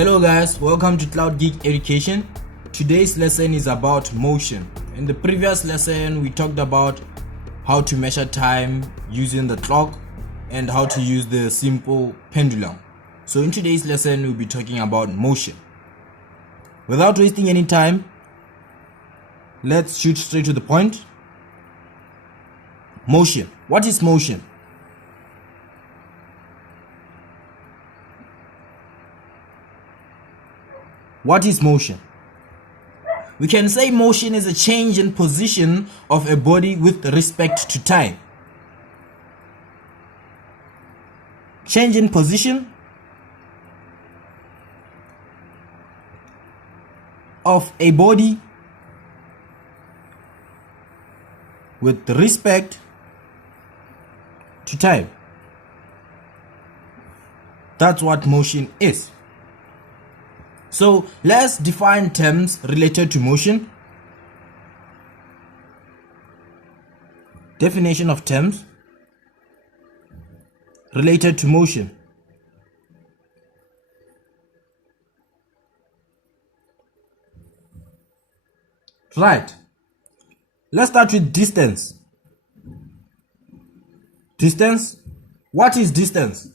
Hello guys, welcome to Cloud Geek Education. Today's lesson is about motion. In the previous lesson we talked about how to measure time using the clock and how to use the simple pendulum. So in today's lesson we'll be talking about motion. Without wasting any time, let's shoot straight to the point. Motion. What is motion? What is motion? We can say motion is a change in position of a body with respect to time. Change in position of a body with respect to time. That's what motion is. So let's define terms related to motion. Definition of terms related to motion. Right. Let's start with distance. Distance. What is distance?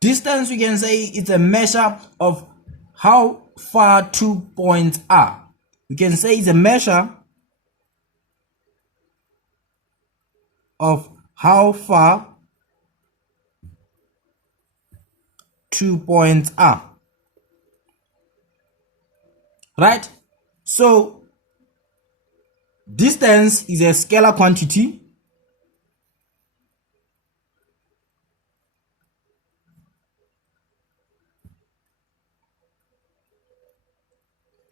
Distance, we can say it's a measure of how far 2 points are. We can say it's a measure of how far 2 points are. Right? So distance is a scalar quantity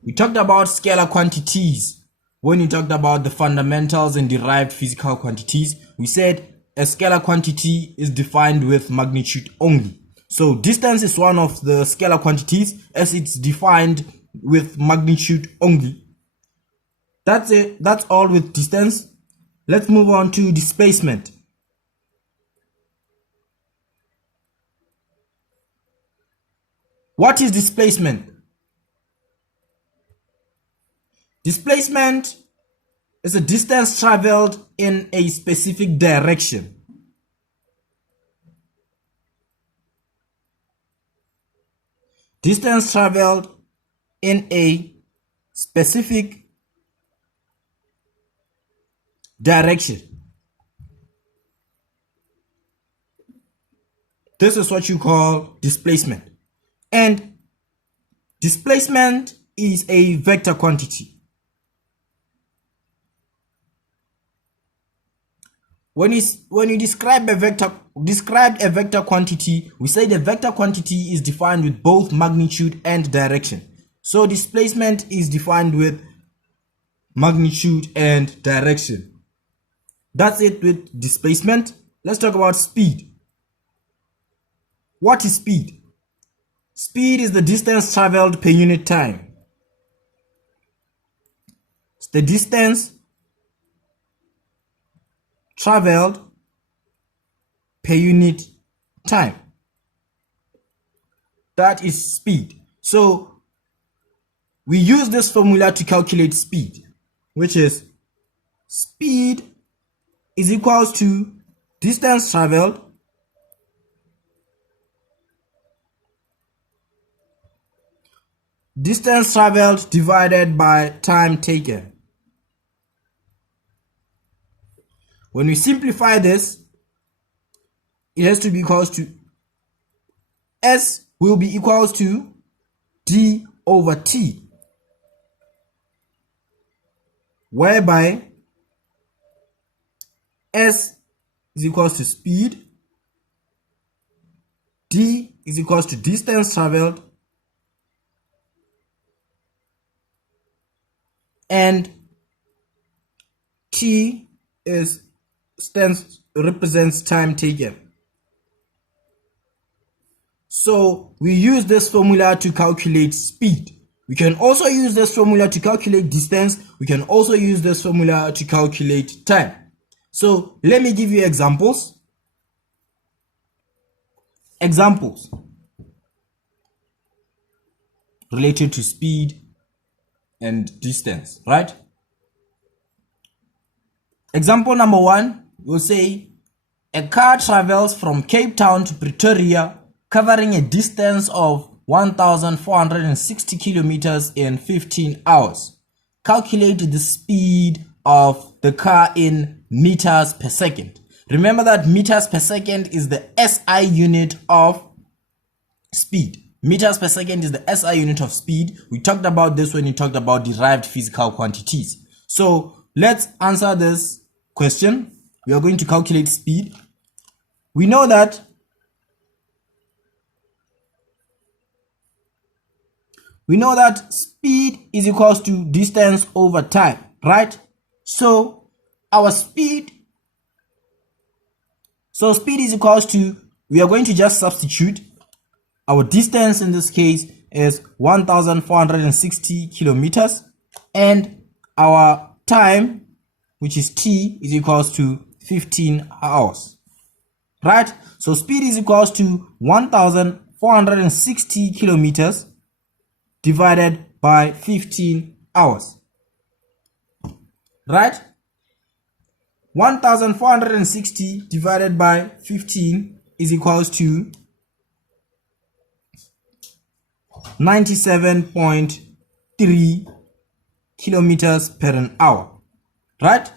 We talked about scalar quantities when we talked about the fundamentals and derived physical quantities. We said a scalar quantity is defined with magnitude only. So distance is one of the scalar quantities as it's defined with magnitude only. That's it. That's all with distance. Let's move on to displacement. What is displacement? Displacement is a distance traveled in a specific direction. Distance traveled in a specific direction. This is what you call displacement. And displacement is a vector quantity. When you describe a vector quantity, we say the vector quantity is defined with both magnitude and direction. So displacement is defined with magnitude and direction. That's it with displacement. Let's talk about speed. What is speed? Speed is the distance traveled per unit time. It's the distance traveled per unit time. That is speed. So we use this formula to calculate speed, which is speed is equals to distance traveled divided by time taken. When we simplify this, it has to be equals to S will be equals to D over T, whereby S is equals to speed, D is equals to distance traveled, and T represents time taken. So we use this formula to calculate speed. We can also use this formula to calculate distance. We can also use this formula to calculate time. So let me give you examples. related to speed and distance, right? Example number 1, we'll say a car travels from Cape Town to Pretoria covering a distance of 1,460 kilometers in 15 hours. Calculate the speed of the car in meters per second. Remember that meters per second is the SI unit of speed. Meters per second is the SI unit of speed. We talked about this when we talked about derived physical quantities. So let's answer this question. We are going to calculate speed. We know that speed is equals to distance over time, right? So speed is equals to, we are going to just substitute. Our distance in this case is 1,460 kilometers, and our time, which is t, is equals to 15 hours, right? So speed is equals to 1,460 kilometers divided by 15 hours, right? 1,460 divided by 15 is equals to 97.3 kilometers per hour, right?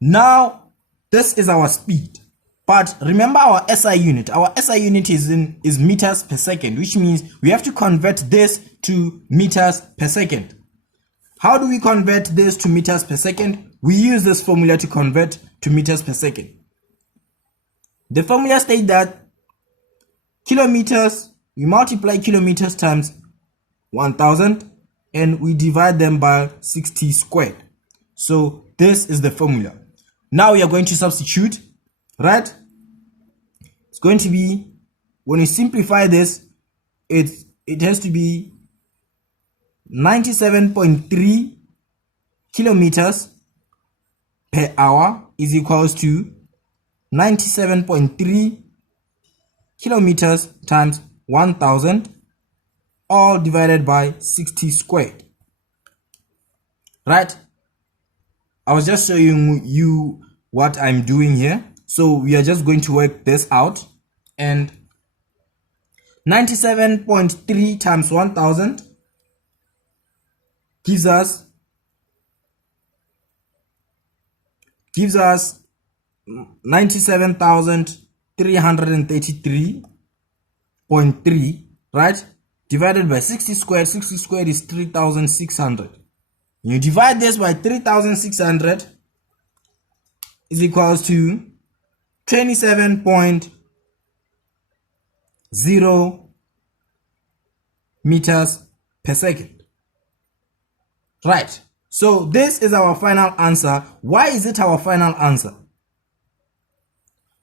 Now this is our speed, but remember our SI unit. Our SI unit is meters per second, which means we have to convert this to meters per second. How do we convert this to meters per second? We use this formula to convert to meters per second. The formula states that kilometers, we multiply kilometers times 1,000 and we divide them by 60 squared. So this is the formula. Now we are going to substitute, right? It's going to be, when you simplify this, it has to be 97.3 kilometers per hour is equals to 97.3 kilometers times 1,000, all divided by 60 squared, right? I was just showing you what I'm doing here. So we are just going to work this out, and 97.3 times 1,000 gives us 97,333.3, right? Divided by 60 squared. 60 squared is 3,600. You divide this by 3,600 is equals to 27.0 meters per second, right? So this is our final answer. Why is it our final answer?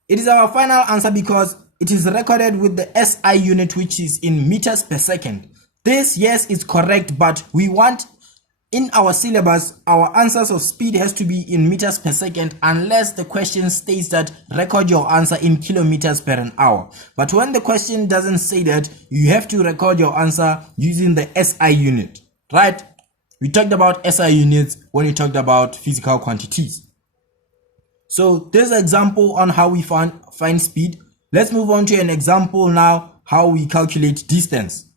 It is our final answer because it is recorded with the SI unit, which is in meters per second. This, yes, is correct, but we want, in our syllabus, our answers of speed has to be in meters per second unless the question states that record your answer in kilometers per hour. But when the question doesn't say that, you have to record your answer using the SI unit, right? We talked about SI units when we talked about physical quantities. So this is an example on how we find speed. Let's move on to an example now, how we calculate distance.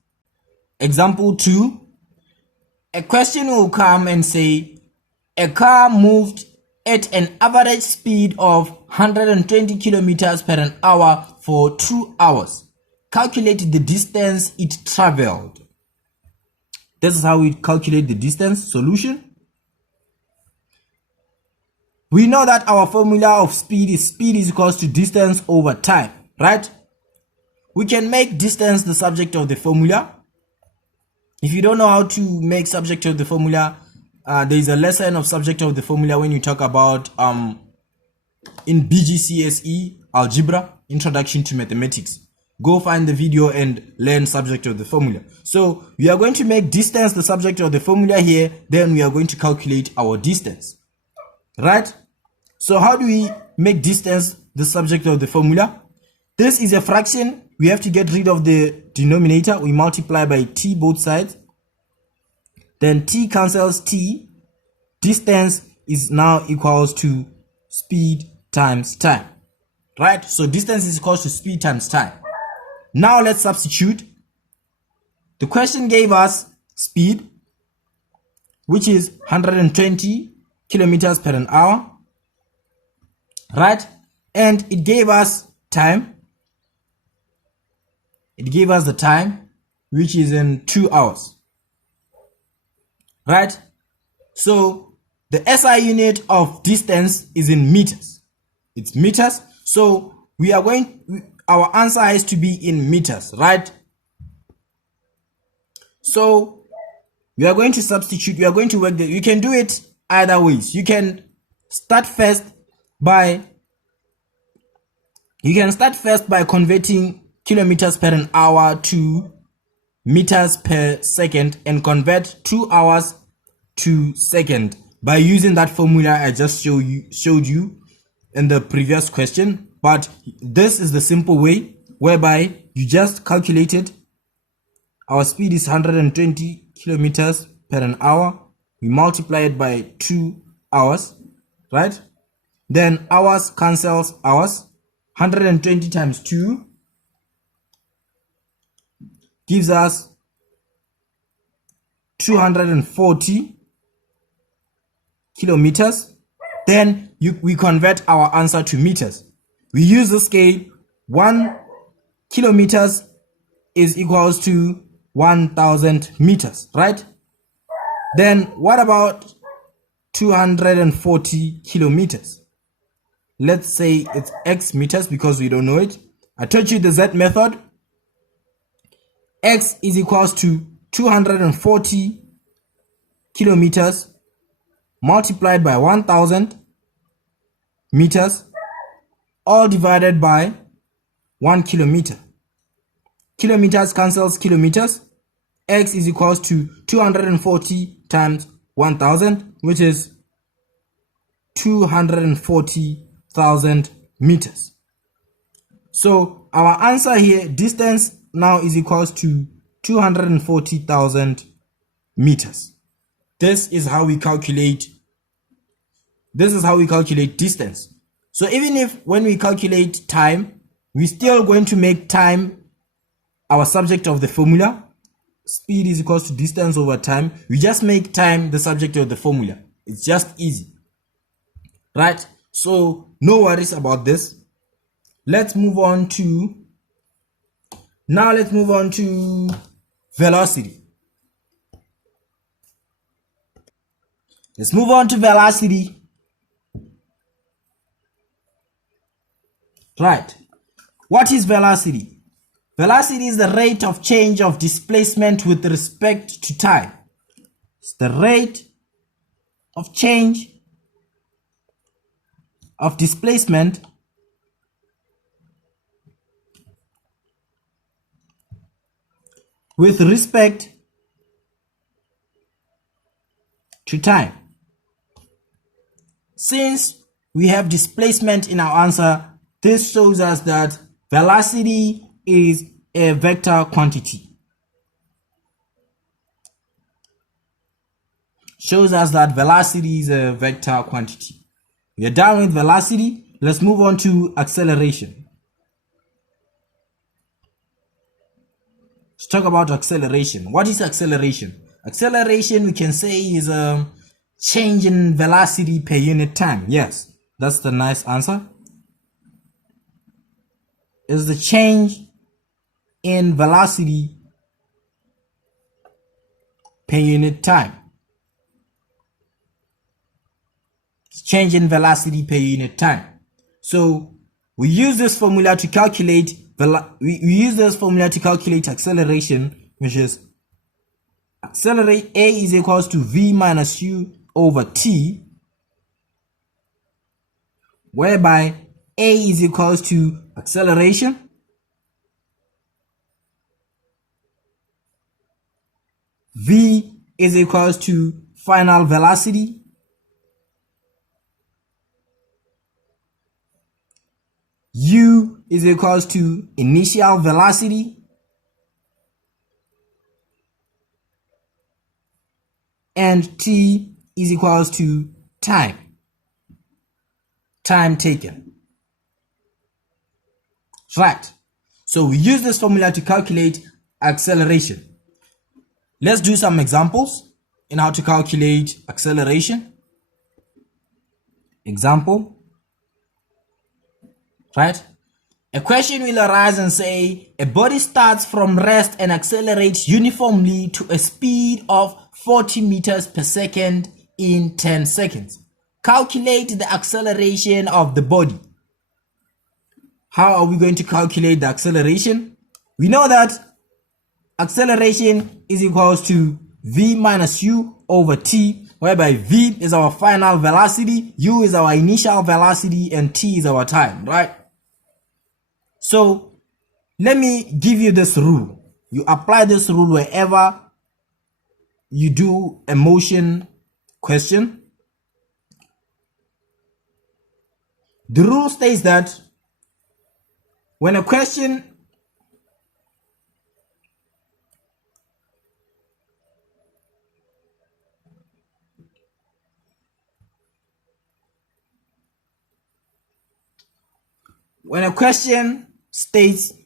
Example 2. A question will come and say, a car moved at an average speed of 120 kilometers per hour for 2 hours. Calculate the distance it traveled. This is how we calculate the distance. Solution. We know that our formula of speed is equals to distance over time, right? We can make distance the subject of the formula. If you don't know how to make subject of the formula, there is a lesson of subject of the formula when you talk about in BGCSE algebra, introduction to mathematics. Go find the video and learn subject of the formula. So we are going to make distance the subject of the formula here, then we are going to calculate our distance, right? So how do we make distance the subject of the formula? This is a fraction. We have to get rid of the denominator. We multiply by t both sides. then t cancels t, distance is now equals to speed times time, right? So distance is equals to speed times time. Now let's substitute. The question gave us speed, which is 120 kilometers per an hour, right? And it gave us time. It gave us the time, which is in 2 hours, right? So the SI unit of distance is in meters. It's meters. So our answer has to be in meters, right? So we are going to substitute. We are going to work you can do it either ways. You can start first by converting kilometers per an hour to meters per second and convert 2 hours to second by using that formula I just showed you in the previous question. But this is the simple way whereby you just calculated our speed is 120 kilometers per an hour. We multiply it by 2 hours, right? Then hours cancels hours. 120 times 2 gives us 240 kilometers. Then we convert our answer to meters. We use the scale. 1 kilometers is equals to 1000 meters, right? Then what about 240 kilometers? Let's say it's x meters because we don't know it. I taught you the Z method. X is equals to 240 kilometers multiplied by 1000 meters, all divided by 1 kilometer. Kilometers cancels kilometers. X is equals to 240 times 1000, which is 240,000 meters. So our answer here, distance now is equals to 240,000 meters. This is how we calculate distance. So even if when we calculate time, we're still going to make time our subject of the formula. Speed is equals to distance over time. We just make time the subject of the formula. It's just easy, right? So no worries about this. Let's move on to velocity. Let's move on to velocity. Right. What is velocity? Velocity is the rate of change of displacement with respect to time. It's the rate of change of displacement with respect to time. Since we have displacement in our answer, this shows us that velocity is a vector quantity. Shows us that velocity is a vector quantity. We are done with velocity. Let's move on to acceleration. Let's talk about acceleration. What is acceleration? Acceleration, we can say, is a change in velocity per unit time. Yes, that's the nice answer. Is the change in velocity per unit time. It's change in velocity per unit time. So we use this formula to calculate acceleration, which is accelerate A is equals to V minus U over T, whereby A is equals to acceleration, V is equals to final velocity, U is equals to initial velocity, and t is equals to time taken. Right. So we use this formula to calculate acceleration. Let's do some examples in how to calculate acceleration. Example. Right? A question will arise and say, a body starts from rest and accelerates uniformly to a speed of 40 meters per second in 10 seconds. Calculate the acceleration of the body. How are we going to calculate the acceleration? We know that acceleration is equals to v minus u over t, whereby v is our final velocity, u is our initial velocity, and t is our time, right? So let me give you this rule. You apply this rule wherever you do a motion question. The rule states that when a question states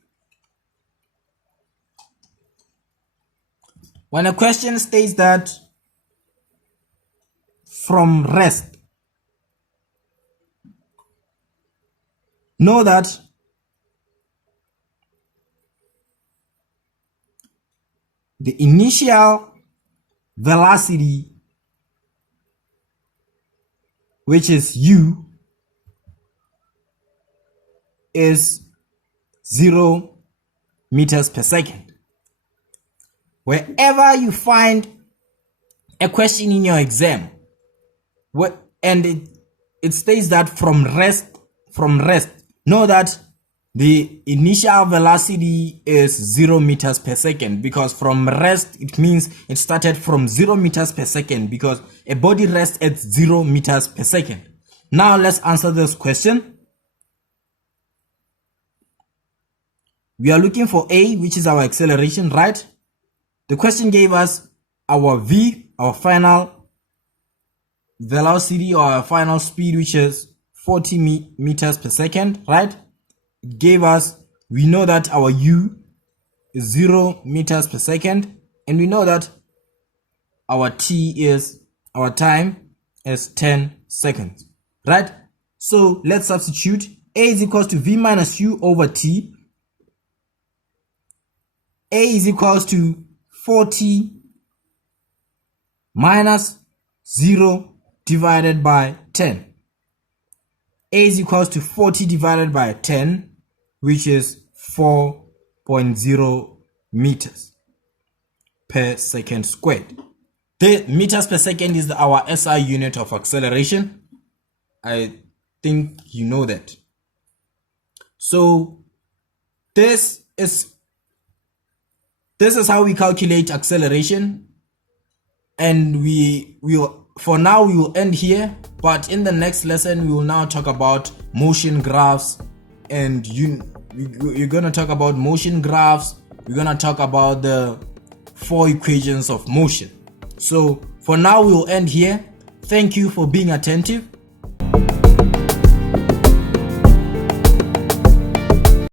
that from rest, know that the initial velocity, which is u, is 0 meters per second. Wherever you find a question in your exam and it states that from rest, know that the initial velocity is 0 meters per second, because from rest it means it started from 0 meters per second, because a body rests at 0 meters per second. Now let's answer this question. We are looking for A, which is our acceleration, right? The question gave us our V, our final velocity or our final speed, which is 40 meters per second, right? It gave us, we know that our U is 0 meters per second, and we know that our our time is 10 seconds, right? So let's substitute. A is equals to V minus U over T. A is equals to 40 minus 0 divided by 10. A is equals to 40 divided by 10, which is 4.0 meters per second squared. The meters per second is our SI unit of acceleration. I think you know that. So this is how we calculate acceleration, and we will end here, but in the next lesson we will now talk about motion graphs, and you're going to talk about motion graphs. We're going to talk about the 4 equations of motion. So for now we will end here. Thank you for being attentive.